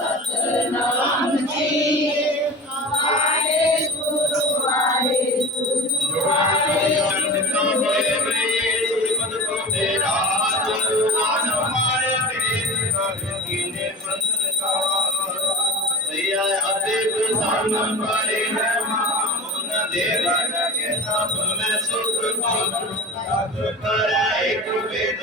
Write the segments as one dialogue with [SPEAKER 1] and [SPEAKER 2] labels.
[SPEAKER 1] सतनाम सुख पाऊं सब एक वेद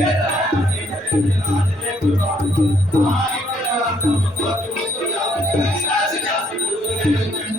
[SPEAKER 1] Thank you.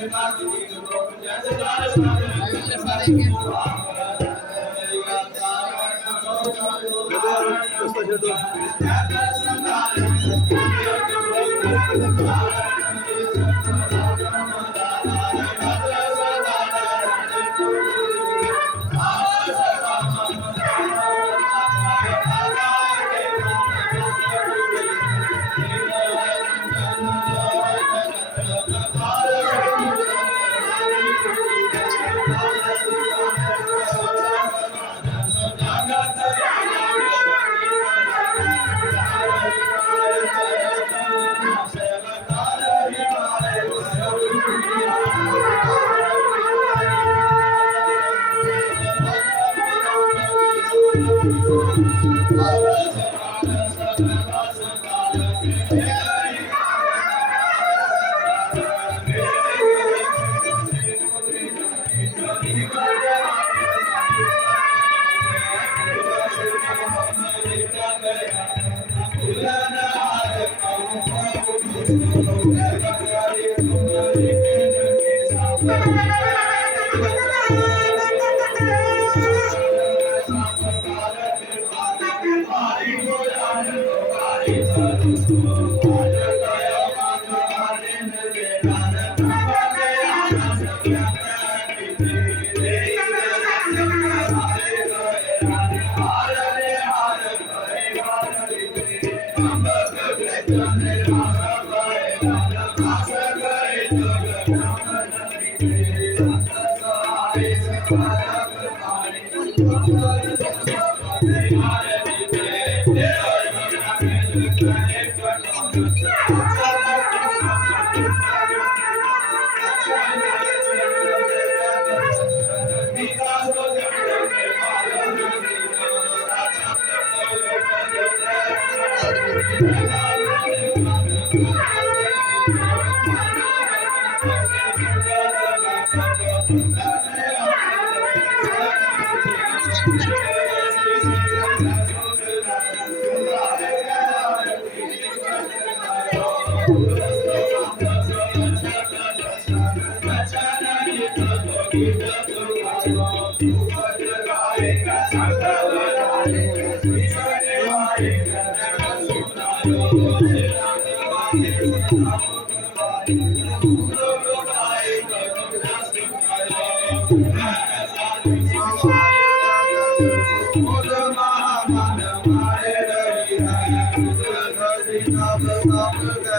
[SPEAKER 1] love, love, love.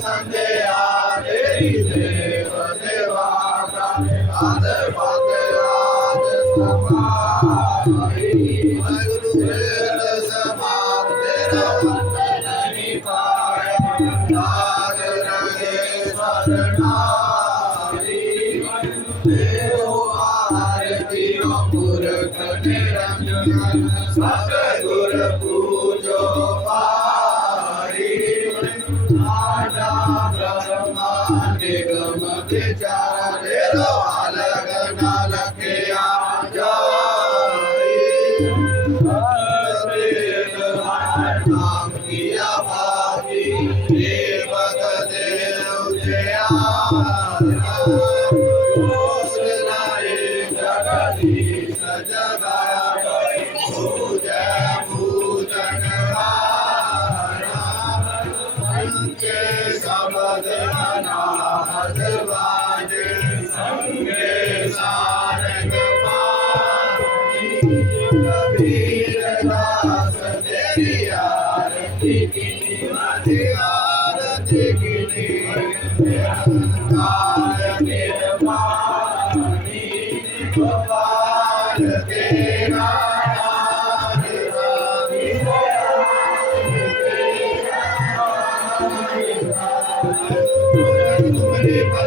[SPEAKER 1] ਸੰਦੇ ਆ ਤੇਰੀ ਤੇ ¡Gracias!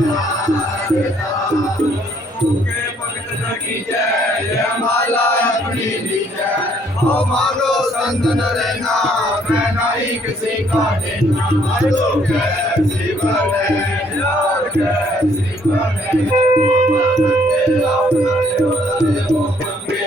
[SPEAKER 1] ਕੇ ਭਗਤ ਜਗੀ ਜੈ ਜੈ ਮਾਲਾ ਆਪਣੀ ਦੀ ਜੈ ਹੋ ਮਾਰੋ ਸੰਤ ਨਰਨਾ ਮੈਂ ਕਿਸੇ ਕਾ ਦੇਣਾ ਮਾਰੋ ਕੈ ਸਿਵਨੇ ਯਾਰ ਹੋ ਮਾਰੋ ਸੰਤ ਨਰਨਾ ਮੈਂ ਨਹੀਂ ਕਿਸੇ ਕਾ ਯਾਰ ਕੈ ਸਿਵਨੇ ਹੋ ਮਾਰੋ ਸੰਤ ਨਰਨਾ ਮੈਂ ਨਹੀਂ ਕਿਸੇ ਹੋ ਮਾਰੋ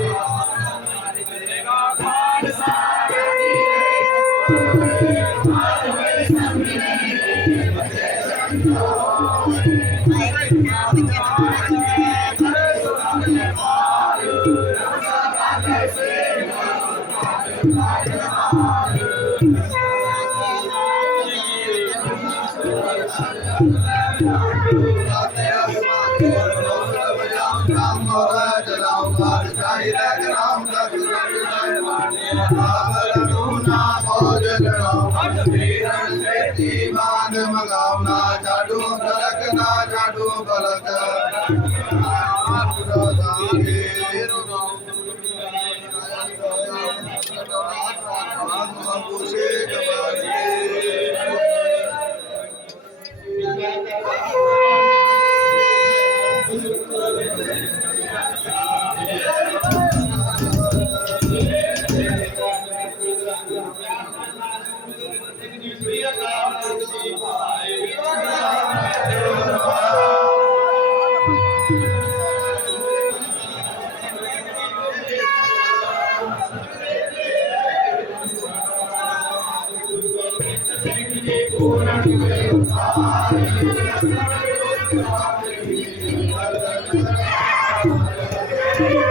[SPEAKER 1] namorar. Thank you.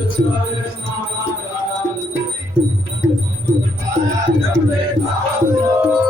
[SPEAKER 1] Thank you.